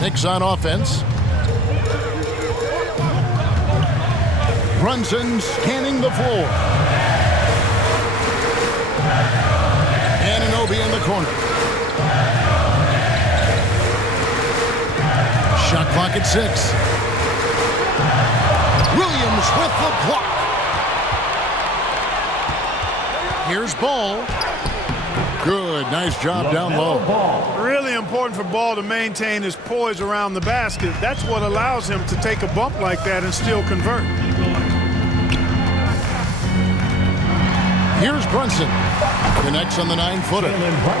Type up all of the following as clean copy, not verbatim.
Knicks on offense. Brunson scanning the floor. Anunoby in the corner. Shot clock at 6. Williams with the block. Here's Ball. Good, nice job down low. Really important for Ball to maintain his poise around the basket. That's what allows him to take a bump like that and still convert. Here's Brunson. Connects on the 9-footer.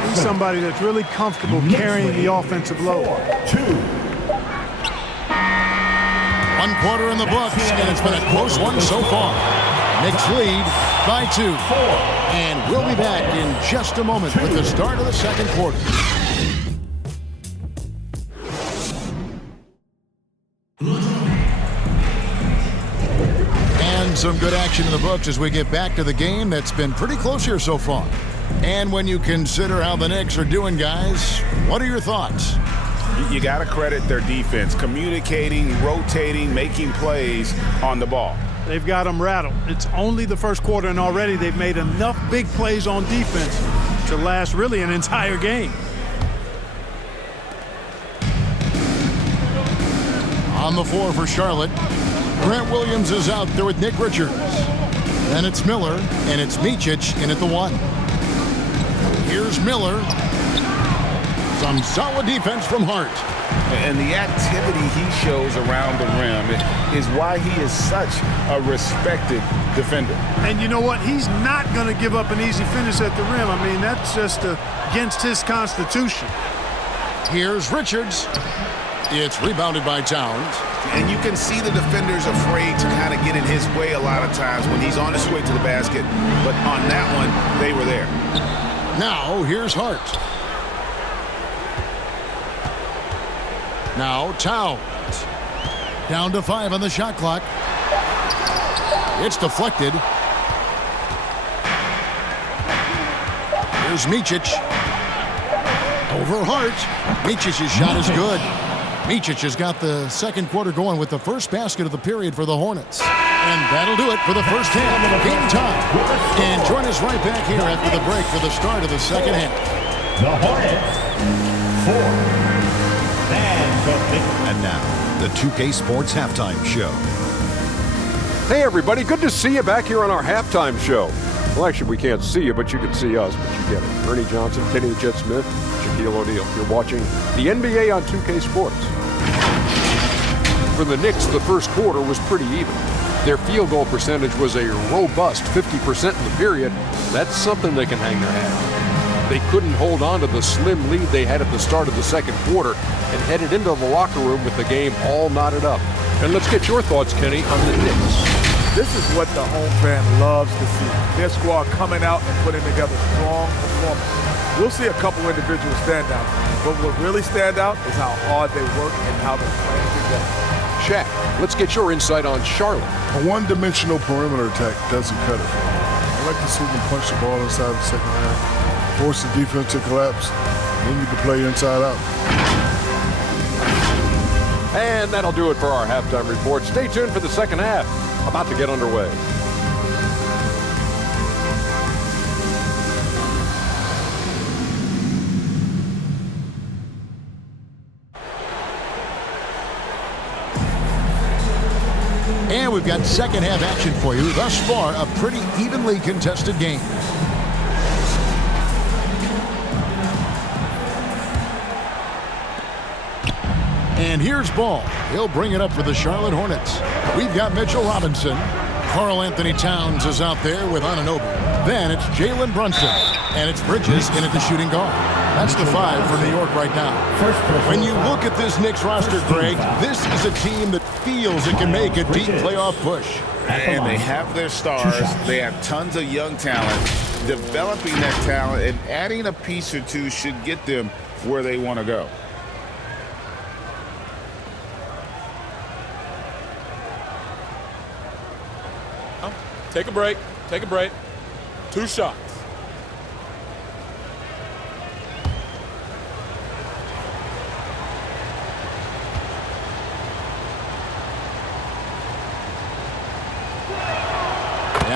He's somebody that's really comfortable carrying the offensive load. 1 quarter in the books, and it's been a close one so far. Knicks lead by 2. And we'll be back in just a moment with the start of the second quarter. And some good action in the books as we get back to the game that's been pretty close here so far. And when you consider how the Knicks are doing, guys, what are your thoughts? You got to credit their defense, communicating, rotating, making plays on the ball. They've got them rattled. It's only the first quarter, and already they've made enough big plays on defense to last really an entire game. On the floor for Charlotte, Grant Williams is out there with Nick Richards. Then it's Miller, and it's Micic in at the 1. Here's Miller. Some solid defense from Hart. And the activity he shows around the rim is why he is such a respected defender. And you know what? He's not going to give up an easy finish at the rim. I mean, that's just against his constitution. Here's Richards. It's rebounded by Towns. And you can see the defenders afraid to kind of get in his way a lot of times when he's on his way to the basket. But on that one, they were there. Now, here's Hart. Now Towns. Down to 5 on the shot clock. It's deflected. Here's Micic. Over Hart. Micic's shot is good. Micic has got the second quarter going with the first basket of the period for the Hornets. And that'll do it for the first half. Game time. And join us right back here after the break for the start of the second half. The Hornets 4. And now, the 2K Sports Halftime Show. Hey, everybody. Good to see you back here on our halftime show. Well, actually, we can't see you, but you can see us, but you get it. Ernie Johnson, Kenny the Jet Smith, Shaquille O'Neal. You're watching the NBA on 2K Sports. For the Knicks, the first quarter was pretty even. Their field goal percentage was a robust 50% in the period. That's something they can hang their hat on. They couldn't hold on to the slim lead they had at the start of the second quarter and headed into the locker room with the game all knotted up. And let's get your thoughts, Kenny, on the Knicks. This is what the home fan loves to see. Their squad coming out and putting together strong performance. We'll see a couple individual standouts, but what really stand out is how hard they work and how they're playing together. Shaq, let's get your insight on Charlotte. A one-dimensional perimeter attack doesn't cut it for me. I like to see them punch the ball inside the second half. Force the defense to collapse. Then you can play inside out. And that'll do it for our halftime report. Stay tuned for the second half. About to get underway. And we've got second half action for you. Thus far, a pretty evenly contested game. And here's Ball. He'll bring it up for the Charlotte Hornets. We've got Mitchell Robinson. Karl Anthony Towns is out there with Anunoby. Then it's Jalen Brunson. And it's Bridges in at the shooting guard. That's the 5 for New York right now. When you look at this Knicks roster, Greg, this is a team that feels it can make a deep playoff push. And they have their stars. They have tons of young talent. Developing that talent and adding a piece or two should get them where they want to go. Take a break. Take a break. 2 shots.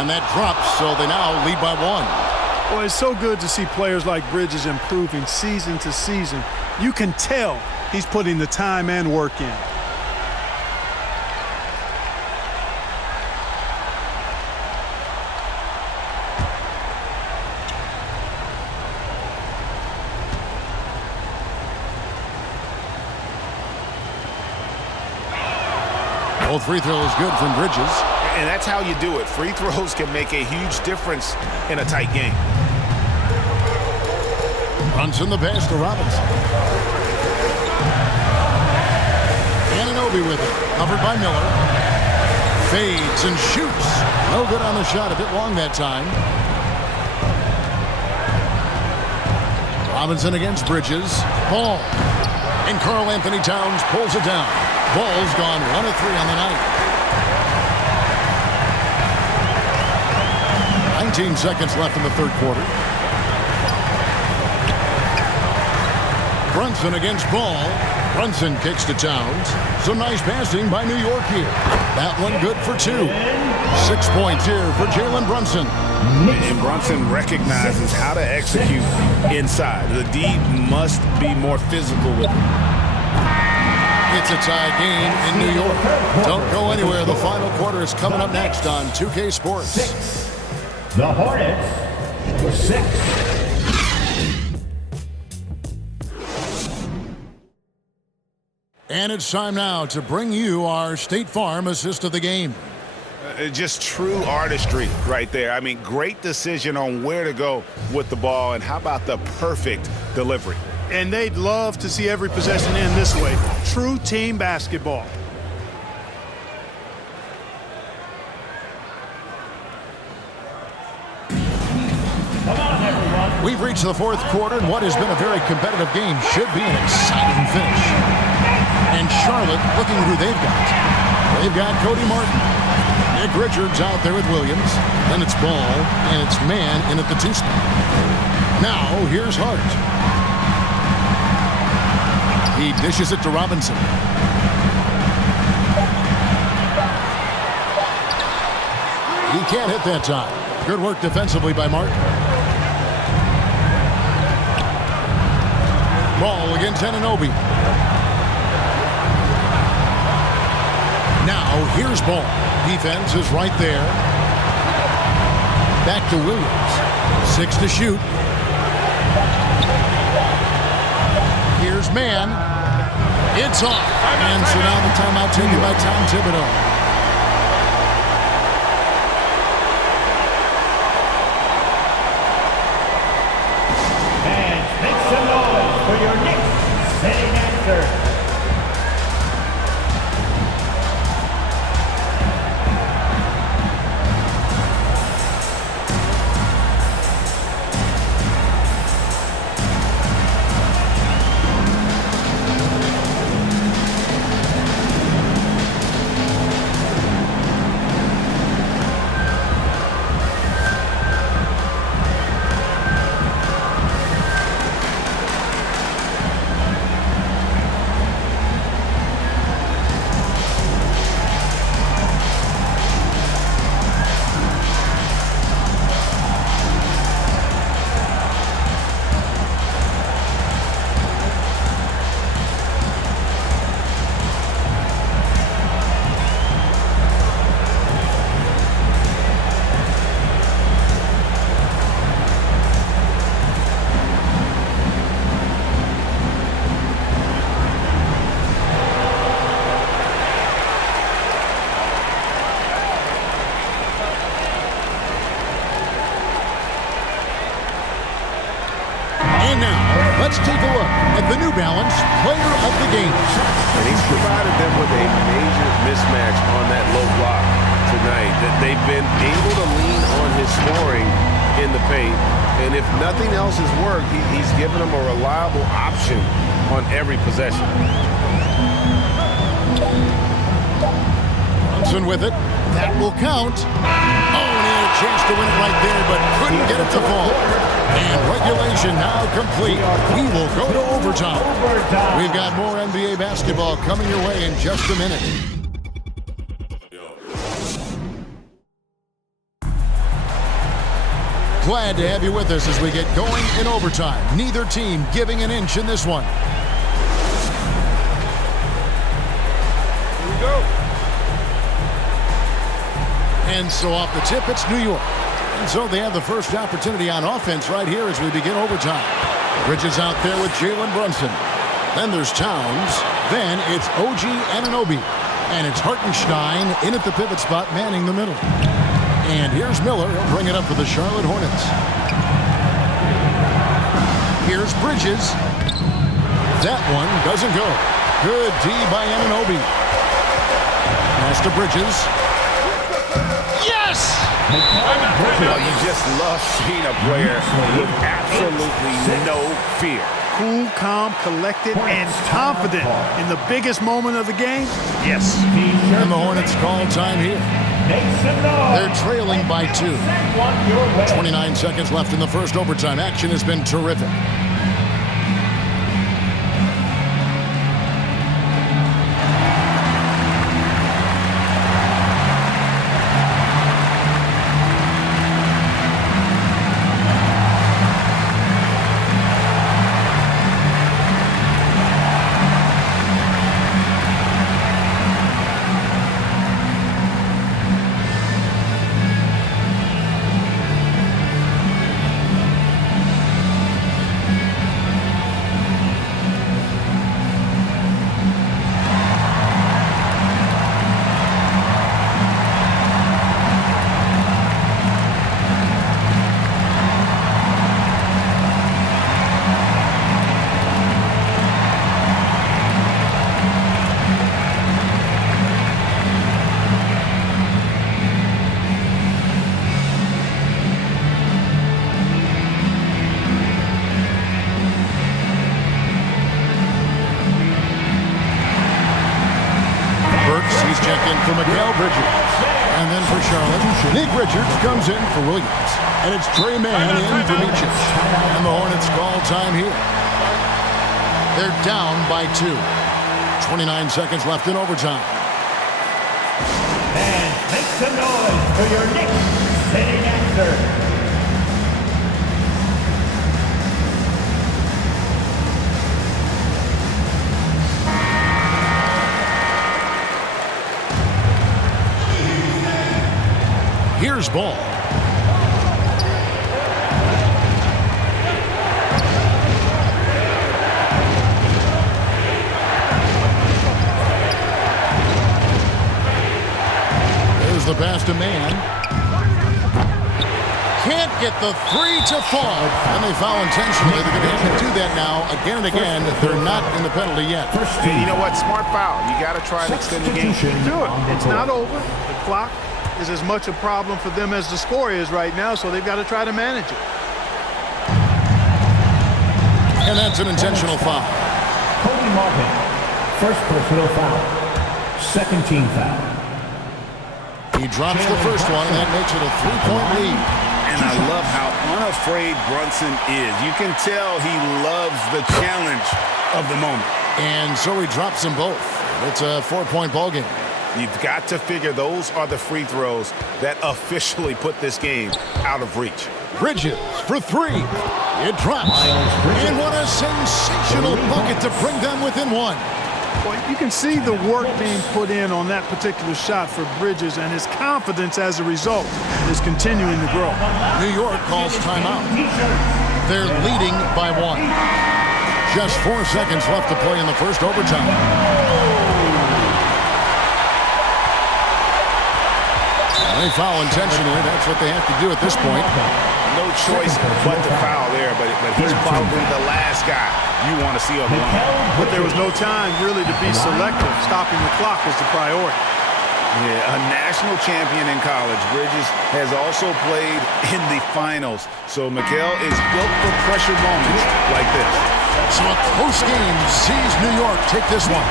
And that drops, so they now lead by 1. Well, it's so good to see players like Bridges improving season to season. You can tell he's putting the time and work in. Both free throws good from Bridges. And that's how you do it. Free throws can make a huge difference in a tight game. Brunson the pass to Robinson. Anunoby with it. Covered by Miller. Fades and shoots. No good on the shot. A bit long that time. Robinson against Bridges. Ball. And Karl Anthony Towns pulls it down. Ball's gone 1 of 3 on the night. 19 seconds left in the third quarter. Brunson against Ball. Brunson kicks to Towns. Some nice passing by New York here. That one good for 2. 6 points here for Jalen Brunson. And Brunson recognizes how to execute inside. The D must be more physical with it. It's a tie game in New York. Don't go anywhere. The final quarter is coming up next on 2K Sports. The Hornets for 6. And it's time now to bring you our State Farm assist of the game. Just true artistry right there. I mean, great decision on where to go with the ball, and how about the perfect delivery? And they'd love to see every possession end this way. True team basketball. We've reached the fourth quarter, and what has been a very competitive game should be an exciting finish. And Charlotte looking who they've got. They've got Cody Martin. Nick Richards out there with Williams. Then it's Ball, and it's Man in at the 2 spot. Now, here's Hart. He dishes it to Robinson. He can't hit that time. Good work defensively by Martin. Ball against Anunoby. Now, here's Ball. Defense is right there. Back to Williams. 6 to shoot. Here's Man. It's off. And so now the timeout taken by Tom Thibodeau. And make some noise for your next setting answer. Let's take a look at the New Balance Player of the Game. And he's provided them with a major mismatch on that low block tonight. That they've been able to lean on his scoring in the paint. And if nothing else has worked, he's given them a reliable option on every possession. Brunson with it. That will count. Oh, and he had a chance to win it right there, but couldn't get it to fall. And regulation now complete. We will go to overtime. We've got more NBA basketball coming your way in just a minute. Glad to have you with us as we get going in overtime. Neither team giving an inch in this one. Here we go. And so off the tip, it's New York. And so they have the first opportunity on offense right here as we begin overtime. Bridges out there with Jalen Brunson. Then there's Towns. Then it's OG Anunoby. And it's Hartenstein in at the pivot spot, manning the middle. And here's Miller. He'll bring it up for the Charlotte Hornets. Here's Bridges. That one doesn't go. Good D by Anunoby. Pass to Bridges. Yes! Well, you just love seeing a player with absolutely no fear. Cool, calm, collected, and confident in the biggest moment of the game. Yes. And the Hornets call time here. They're trailing by 2. 29 seconds left in the first overtime. Action has been terrific. And then for Charlotte, Nick Richards comes in for Williams. And it's Trey Mann in for Meacham. And the Hornets call time here. They're down by 2. 29 seconds left in overtime. And make some noise for your Knicks sitting answer. Here's ball. There's the pass to Mann. Can't get the 3 to fall. And they foul intentionally. They're going to have to do that now again and again. They're not in the penalty yet. You know what? Smart foul. You got to try and extend the game. Do it. It's not over. The clock is as much a problem for them as the score is right now, so they've got to try to manage it. And that's an intentional foul. Cody Martin, first personal foul. Second team foul. He drops the first one, and that makes it a 3-point lead. And I love how unafraid Brunson is. You can tell he loves the challenge of the moment. And so he drops them both. It's a 4-point ball game. You've got to figure those are the free throws that officially put this game out of reach. Bridges for 3. It drops. And what a sensational bucket to bring them within 1. Well, you can see the work being put in on that particular shot for Bridges, and his confidence as a result is continuing to grow. New York calls timeout. They're leading by 1. Just 4 seconds left to play in the first overtime. They foul intentionally. That's what they have to do at this point. No choice but to foul there, but he's probably the last guy you want to see on the line. But there was no time really to be selective. Stopping the clock was the priority. Yeah, a national champion in college. Bridges has also played in the finals. So Mikel is built for pressure moments like this. So a close game sees New York take this one.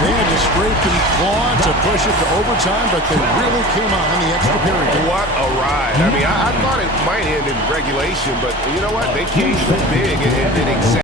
They had to scrape and claw to push it to overtime, but they really came on in the extra period. What a ride. I mean, I thought it might end in regulation, but you know what? They came big and did exactly